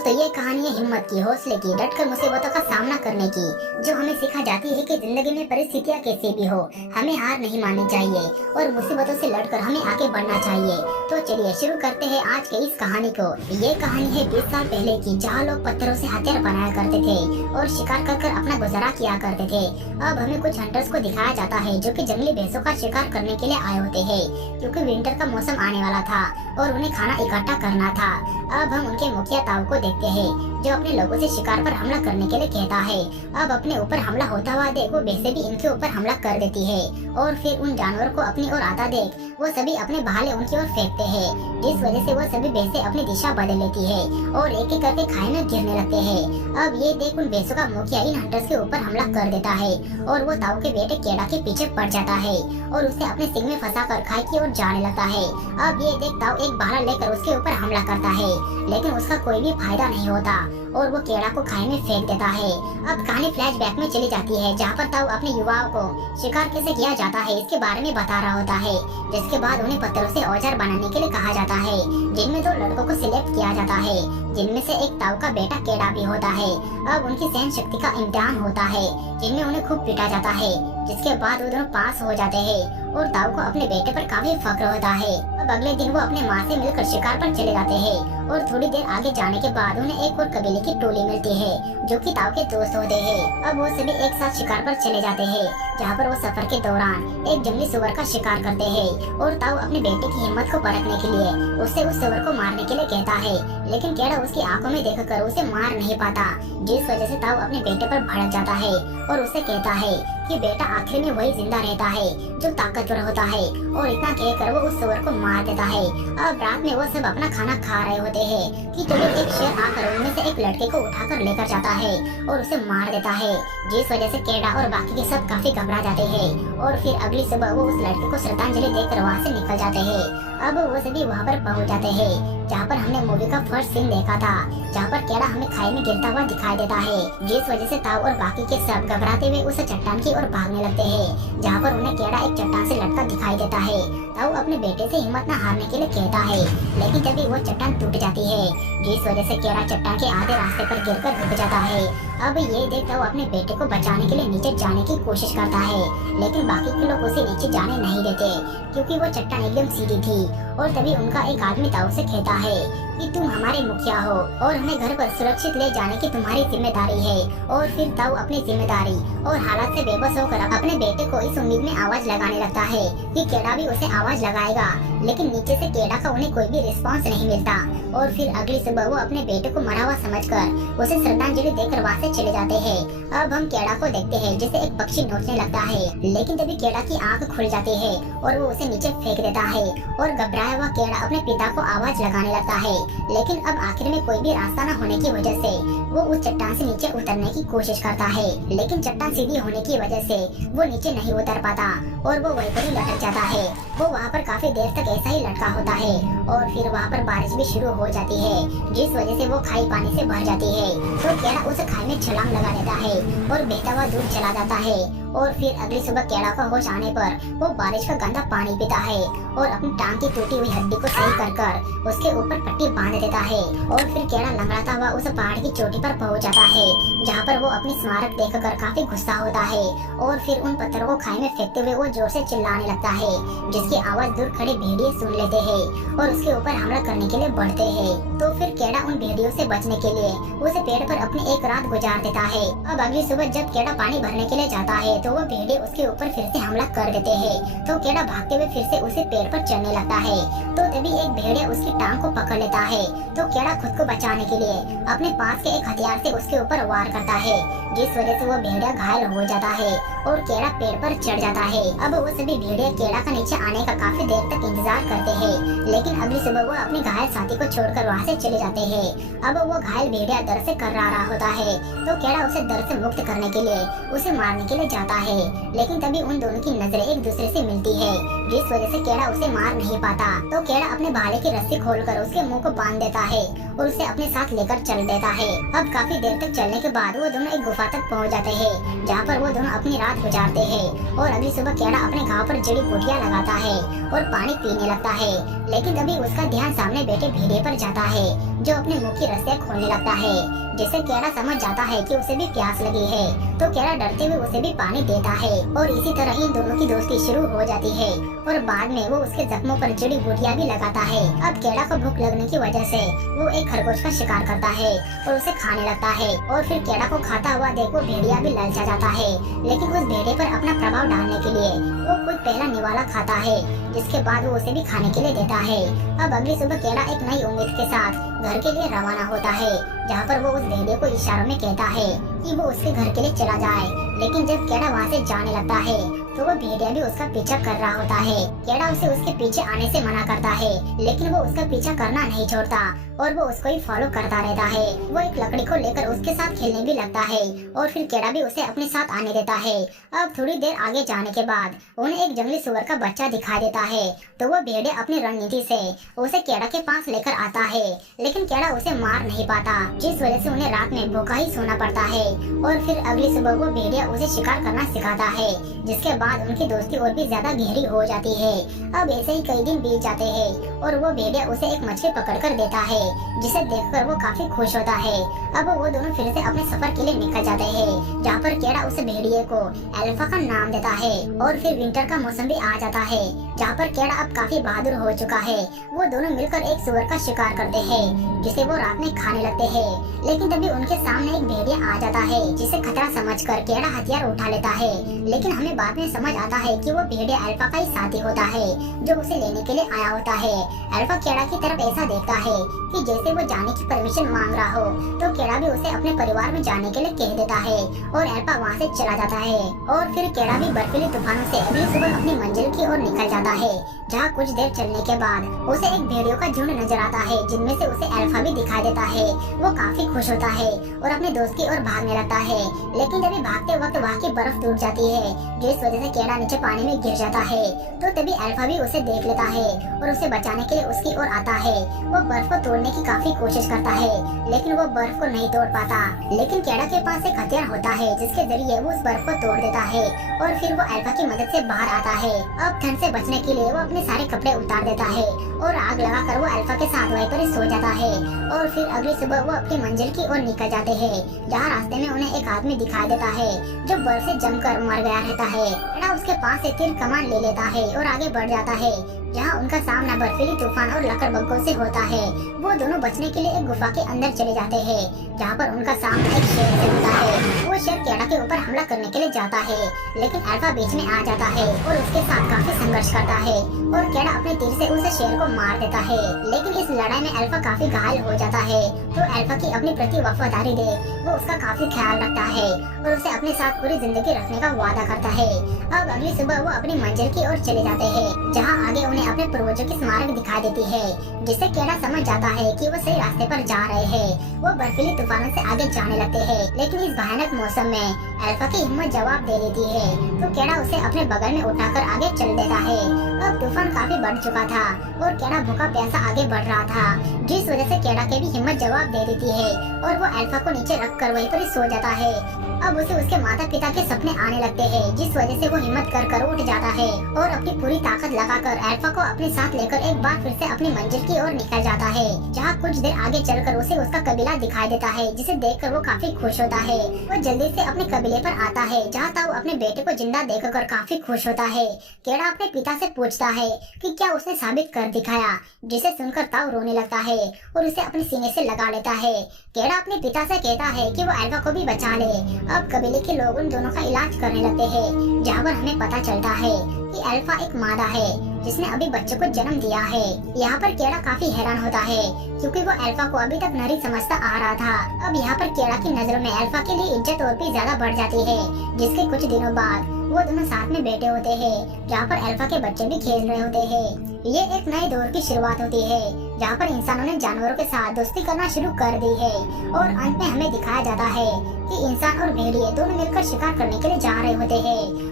दोस्तों, ये कहानी है हिम्मत की, हौसले की, डटकर मुसीबतों का सामना करने की, जो हमें सिखा जाती है कि जिंदगी में परिस्थितियाँ कैसी भी हो, हमें हार नहीं माननी चाहिए और मुसीबतों से लड़कर हमें आगे बढ़ना चाहिए। तो चलिए शुरू करते हैं आज के इस कहानी को। ये कहानी है 20 साल पहले की, जहाँ लोग पत्थरों से हथियार बनाया करते थे और शिकार कर कर अपना गुजारा किया करते थे। अब हमें कुछ हंटर्स को दिखाया जाता है जो कि जंगली भैंसों का शिकार करने के लिए आए होते हैं, क्योंकि विंटर का मौसम आने वाला था और उन्हें खाना इकट्ठा करना था। अब हम उनके मुखिया ताऊ को देखते हैं, जो अपने लोगों से शिकार पर हमला करने के लिए कहता है। अब अपने ऊपर हमला होता हुआ देख वो भैंसें भी इनके ऊपर हमला कर देती है और फिर उन जानवरों को अपनी ओर आता देख वो सभी अपने भाले उनकी ओर फेंकते हैं, जिस वजह से वो सभी भैंसें अपनी दिशा बदल लेती है और एक एक करके खाई में गिरने लगते हैं। अब ये देख उन भैंसों का मुखिया इन हंटर्स के ऊपर हमला कर देता है और वो ताऊ के बेटे केड़ा के पीछे पड़ जाता है और उसे अपने सिंग में फंसा कर खाई की ओर जाने लगता है। अब ये देख ताऊ एक भाला लेकर उसके ऊपर हमला करता है, लेकिन उसका कोई भी फायदा नहीं होता और वो केड़ा को खाई में फेंक देता है। अब कहानी फ्लैशबैक में चली जाती है, जहाँ पर ताऊ अपने युवाओं को शिकार कैसे किया जाता है इसके बारे में बता रहा होता है, जिसके बाद उन्हें पत्थरों से औजार बनाने के लिए कहा जाता है, जिनमें 2 लड़कों को सिलेक्ट किया जाता है, जिनमें से एक ताऊ का बेटा केड़ा भी होता है। अब उनकी सहन शक्ति का इम्तिहान होता है, जिनमें उन्हें खूब पीटा जाता है, जिसके बाद वो दोनों पास हो जाते हैं और ताऊ को अपने बेटे पर काफी फक्र होता है। अब अगले दिन वो अपने माँ से मिलकर शिकार पर चले जाते हैं और थोड़ी देर आगे जाने के बाद उन्हें एक और कबीले की टोली मिलती है, जो कि ताऊ के दोस्त होते हैं। अब वो सभी एक साथ शिकार पर चले जाते हैं, जहाँ पर वो सफर के दौरान एक जंगली सुअर का शिकार करते हैं और ताऊ अपने बेटे की हिम्मत को परखने के लिए उससे उस सुअर को मारने के लिए कहता है, लेकिन केड़ा उसकी आंखों में देखकर उसे मार नहीं पाता, जिस वजह से ताऊ अपने बेटे पर भड़क जाता है और उसे कहता है कि बेटा आखिर में वही जिंदा रहता है जो ताकतवर होता है, और इतना कहकर वो उस सुअर को मार देता है। अब रात में वो सब अपना खाना खा रहे होते हैं कि तभी एक शेर आकर उनमें से एक लड़के को उठाकर लेकर जाता है और उसे मार देता है, जिस वजह से केड़ा और बाकी के सब काफी घबरा जाते हैं और फिर अगली सुबह वो उस लड़के को श्रद्धांजलि देकर वहाँ से निकल जाते हैं। अब वो सभी वहाँ पर पहुँच जाते हैं जहाँ पर हमने मूवी का फर्स्ट सीन देखा था, जहाँ पर केड़ा हमें खाई में गिरता हुआ दिखाई देता है, जिस वजह से ताऊ और बाकी के सब घबराते हुए उस चट्टान की ओर भागने लगते हैं, जहाँ पर उन्हें केड़ा एक चट्टान से लटका दिखाई देता है। ताऊ अपने बेटे से हिम्मत न हारने के लिए कहता है, लेकिन तभी वो चट्टान टूट जाती है, जिस वजह से केड़ा चट्टान के आधे रास्ते पर गिरकर रुक जाता है। अब ये देख ताऊ अपने बेटे को बचाने के लिए नीचे जाने की कोशिश करता है, लेकिन बाकी के लोग उसे नीचे जाने नहीं देते, क्योंकि वो चट्टान एकदम सीधी थी। और तभी उनका एक आदमी ताऊ से कहता है कि तुम हमारे मुखिया हो और हमें घर पर सुरक्षित ले जाने की तुम्हारी जिम्मेदारी है। और फिर ताऊ अपनी जिम्मेदारी और हालात से बेबस होकर अपने बेटे को इस उम्मीद में आवाज लगाने लगता है कि केड़ा भी उसे आवाज लगाएगा, लेकिन नीचे से केड़ा का उन्हें कोई भी रिस्पॉन्स नहीं मिलता। और फिर अगली सुबह वो अपने बेटे को मरा हुआ समझकर उसे श्रद्धांजलि देकर वहाँ से चले जाते हैं। अब हम केड़ा को देखते हैं जिसे एक पक्षी नोचने लगता है, लेकिन तभी केड़ा की आंख खुल जाती है और वो उसे नीचे फेंक देता है और घबराया हुआ केड़ा अपने पिता को आवाज लगाने लगता है, लेकिन अब आखिर में कोई भी रास्ता न होने की वजह से वो उस चट्टान से नीचे उतरने की कोशिश करता है, लेकिन चट्टान सीधी होने की वजह से वो नीचे नहीं उतर पाता और वो वहीं पर ही लटक जाता है। वो वहाँ पर काफी देर तक ऐसा ही लटका होता है और फिर वहाँ पर बारिश भी शुरू हो जाती है, जिस वजह से वो खाई पानी से भर जाती है। तो केड़ा उस खाई में छलांग लगा देता है और बहता हुआ दूर चला जाता है। और फिर अगली सुबह केड़ा का होश आने पर वो बारिश का गंदा पानी पीता है और अपनी टांग की टूटी हुई हड्डी को सही कर उसके ऊपर पट्टी बांध देता है। और फिर केड़ा लंगड़ाता हुआ उस पहाड़ की चोटी पर पहुंच जाता है, जहाँ पर वो अपनी स्मारक देखकर काफी गुस्सा होता है और फिर उन पत्थरों को खाई में फेंकते हुए वो जोर से चिल्लाने लगता है, जिसकी आवाज दूर खड़े भेड़िए सुन लेते हैं और उसके ऊपर हमला करने के लिए बढ़ते हैं। तो फिर केड़ा उन भेड़ियों से बचने के लिए उसे पेड़ पर अपनी एक रात गुजार देता है। अब अगली सुबह जब केड़ा पानी भरने के लिए जाता है तो वो भेड़िए उसके ऊपर फिर से हमला कर देते हैं। तो केड़ा भागते हुए फिर से उसे पेड़ पर चढ़ने लगता है। तो तभी एक भेड़िया उसकी टांग को पकड़ लेता है। तो केड़ा खुद को बचाने के लिए अपने पास के एक हथियार से उसके ऊपर वार करता है, जिस वजह से वो भेड़िया घायल हो जाता है और केड़ा पेड़ पर चढ़ जाता है। अब वो सभी भेड़िया केड़ा का नीचे आने का काफी देर तक इंतजार करते हैं, लेकिन अगली सुबह वो अपने घायल साथी को छोड़कर वहाँ से चले जाते हैं। अब वो घायल भेड़िया दर्द से कर्रा रहा होता है, तो केड़ा उसे दर्द से मुक्त करने के लिए उसे मारने के लिए जाता है, लेकिन तभी उन दोनों की नजरें एक दूसरे से मिलती है, जिस वजह से केड़ा उसे मार नहीं पाता। तो केड़ा अपने भाले की रस्सी खोलकर उसके मुंह को बांध देता है और उसे अपने साथ लेकर चल देता है। अब काफी देर तक चलने के बाद वो दोनों एक गुफा तक पहुंच जाते हैं, जहाँ पर वो दोनों अपनी रात गुजारते हैं। और अगली सुबह केड़ा अपने घाव पर जड़ी बूटियां लगाता है और पानी पीने लगता है, लेकिन तभी उसका ध्यान सामने बैठे भेड़िए पर जाता है, जो अपने मुंह की रस्सियां खोलने लगता है, जिससे केड़ा समझ जाता है कि उसे भी प्यास लगी है। तो केड़ा डरते हुए उसे भी पानी देता है और इसी तरह इन दोनों की दोस्ती शुरू हो जाती है और बाद में वो उसके जख्मों पर जड़ी बूटियां भी लगाता है। अब केड़ा को भूख लगने की वजह से वो एक खरगोश का शिकार करता है और उसे खाने लगता है और फिर केड़ा को खाता हुआ देख वो भेड़िया भी ललचा जाता है, लेकिन उस भेड़िए पर अपना प्रभाव डालने के लिए वो खुद पहला निवाला खाता है, जिसके बाद वो उसे भी खाने के लिए देता है। अब अगली सुबह केड़ा एक नई उम्मीद के साथ घर के लिए रवाना होता है, जहाँ पर वो उस भेड़िए को इशारों में कहता है कि वो उसके घर के लिए चला जाए। लेकिन जब केड़ा वहाँ से जाने लगता है तो वो भेड़िया भी उसका पीछा कर रहा होता है। केड़ा उसे उसके पीछे आने से मना करता है, लेकिन वो उसका पीछा करना नहीं छोड़ता और वो उसको ही फॉलो करता रहता है। वो एक लकड़ी को लेकर उसके साथ खेलने भी लगता है और फिर केड़ा भी उसे अपने साथ आने देता है। अब थोड़ी देर आगे जाने के बाद उन्हें एक जंगली सुअर का बच्चा दिखाई देता है, तो वो भेड़िया अपनी रणनीति से उसे केड़ा के पास लेकर आता है, लेकिन केड़ा उसे मार नहीं पाता, जिस वजह से उन्हें रात में भूखा ही सोना पड़ता है। और फिर अगली सुबह वो भेड़िया उसे शिकार करना सिखाता है, जिसके बाद उनकी दोस्ती और भी ज्यादा गहरी हो जाती है। अब ऐसे ही कई दिन बीत जाते हैं और वो भेड़िया उसे एक मछली पकड़ कर देता है, जिसे देखकर वो काफी खुश होता है। अब वो दोनों फिर से अपने सफर के लिए निकल जाते हैं, जहाँ पर केड़ा उस भेड़िए को अल्फा का नाम देता है। और फिर विंटर का मौसम भी आ जाता है, जहाँ पर केड़ा अब काफी बहादुर हो चुका है। वो दोनों मिलकर एक सुअर का शिकार करते हैं, जिसे वो रात में खाने लगते हैं। लेकिन तभी उनके सामने एक भेड़िया आ जाता है, जिसे खतरा समझकर केड़ा हथियार उठा लेता है। लेकिन हमें बाद में समझ आता है कि वो भेड़िया अल्फा का ही साथी होता है, जो उसे लेने के लिए आया होता है। अल्फा केड़ा की तरफ ऐसा देखता है कि जैसे वो जाने की परमिशन मांग रहा हो, तो केड़ा भी उसे अपने परिवार में जाने के लिए कह देता है और अल्फा वहाँ से चला जाता है। और फिर केड़ा भी बर्फीली तूफानों से अगली सुबह अपनी मंजिल की ओर निकल जाता है, जहाँ कुछ देर चलने के बाद उसे एक भेड़ियों का झुंड नजर आता है, जिनमें से उसे अल्फा भी दिखाई देता है। वो काफी खुश होता है और अपने दोस्त की ओर भागने लगता है, लेकिन तभी भागते वक्त वहाँ की बर्फ टूट जाती है, जिस वजह से केड़ा नीचे पानी में गिर जाता है। तो तभी अल्फा भी उसे देख लेता है और उसे बचाने के लिए उसकी ओर आता है। वो बर्फ को तोड़ने की काफी कोशिश करता है, लेकिन वो बर्फ को नहीं तोड़ पाता। लेकिन केड़ा के पास एक हथियार होता है, जिसके जरिए वो उस बर्फ को तोड़ देता है और फिर वो अल्फा की मदद से बाहर आता है। अब ठंड से बचने के लिए वो अपने सारे कपड़े उतार देता है और आग लगाकर वो अल्फा के साथ वहीं पर ही सो जाता है। और फिर अगली सुबह वो अपनी मंजिल की ओर निकल जाते हैं, जहाँ रास्ते में उन्हें एक आदमी दिखाई देता है, जो बर्फ से जमकर मर गया रहता है। केड़ा उसके पास से तीर कमान ले लेता है और आगे बढ़ जाता है, जहाँ उनका सामना बर्फीली तूफान और लकड़बग्घों से होता है। वो दोनों बचने के लिए एक गुफा के अंदर चले जाते हैं, जहाँ पर उनका सामना एक शेर से होता है। वो शेर केड़ा के ऊपर हमला करने के लिए जाता है, लेकिन अल्फा बीच में आ जाता है और उसके साथ काफी संघर्ष करता है और केड़ा अपने तीर से उस शेर को मार देता है। लेकिन इस लड़ाई में अल्फा काफी घायल हो जाता है, तो अल्फा की अपनी प्रति वफादारी देख वो उसका काफी ख्याल रखता है और उसे अपने साथ पूरी जिंदगी रखने का वादा करता है। अब अगली सुबह वो अपनी मंजिल की ओर चले जाते हैं, जहाँ आगे उन्हें अपने पूर्वजों की स्मारक दिखाई देती है, जिससे केड़ा समझ जाता है कि वो सही रास्ते पर जा रहे हैं। वो बर्फीली तूफानों से आगे जाने लगते हैं, लेकिन इस भयानक मौसम में अल्फा की हिम्मत जवाब दे देती है, तो केड़ा उसे अपने बगल में उठाकर आगे चल देता है। अब तूफान काफी बढ़ चुका था और केड़ा भूखा प्यासा आगे बढ़ रहा था, जिस वजह से केड़ा के भी हिम्मत जवाब दे देती है और वो अल्फा को नीचे रखकर वहीं पर ही सो जाता है। अब उसे उसके माता पिता के सपने आने लगते हैं, जिस वजह से वो हिम्मत कर उठ जाता है और अपनी पूरी ताकत लगाकर अल्फा को अपने साथ लेकर एक बार फिर से अपनी मंजिल की ओर निकल जाता है, जहाँ कुछ देर आगे चलकर उसे उसका कबीला दिखाई देता है, जिसे देखकर वो काफी खुश होता है। वो जल्दी से अपने कबीले पर आता है, जहाँ ताऊ अपने बेटे को जिंदा देखकर काफी खुश होता है। केड़ा अपने पिता से पूछता है कि क्या उसने साबित कर दिखाया, जिसे सुनकर ताऊ रोने लगता है और उसे अपने सीने से लगा लेता है। केड़ा अपने पिता से कहता है कि वो अल्फा को भी बचा ले। अब कबीले के लोग उन दोनों का इलाज करने लगते हैं, जहाँ पर हमें पता चलता है कि अल्फा एक मादा है, जिसने अभी बच्चे को जन्म दिया है। यहाँ पर केड़ा काफी हैरान होता है, क्योंकि वो अल्फा को अभी तक नरी समझता आ रहा था। अब यहाँ पर केड़ा की नजरों में अल्फा के लिए इज्जत और भी ज्यादा बढ़ जाती है, जिसके कुछ दिनों बाद वो दोनों साथ में बैठे होते हैं, जहाँ पर अल्फा के बच्चे भी खेल रहे होते हैं। ये एक नए दौर की शुरुआत होती है, जहाँ पर इंसानों ने जानवरों के साथ दोस्ती करना शुरू कर दी है और अंत में हमें दिखाया जाता है कि इंसान और भेड़िए दोनों मिलकर शिकार करने के लिए जा रहे होते हैं।